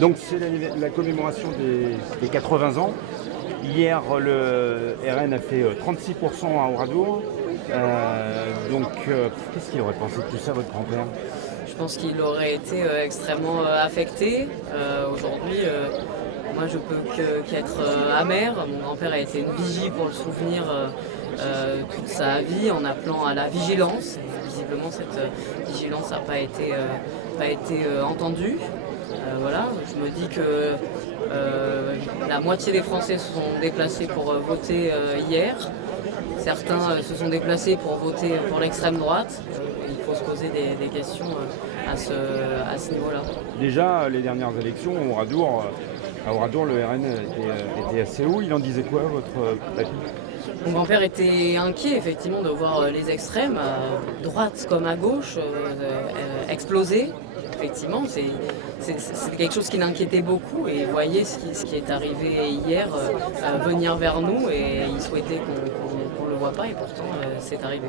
Donc c'est la commémoration des 80 ans. Hier, le RN a fait 36% à Oradour. Qu'est-ce qu'il aurait pensé de tout ça, votre grand-père? Je pense qu'il aurait été extrêmement affecté. Aujourd'hui, moi je peux qu'être amer. Mon grand-père a été une vigie pour le souvenir toute sa vie en appelant à la vigilance. Et visiblement cette vigilance n'a pas été entendue. Voilà, je me dis que la moitié des Français se sont déplacés pour voter hier. Certains se sont déplacés pour voter pour l'extrême droite. Il faut se poser des questions à ce niveau-là. Déjà, les dernières élections, à Oradour, le RN était assez haut. Il en disait quoi, votre papy? Mon grand-père était inquiet effectivement de voir les extrêmes, à droite comme à gauche, exploser. Effectivement, c'est quelque chose qui l'inquiétait beaucoup et il voyait ce qui est arrivé hier venir vers nous et il souhaitait qu'on ne le voit pas et pourtant c'est arrivé.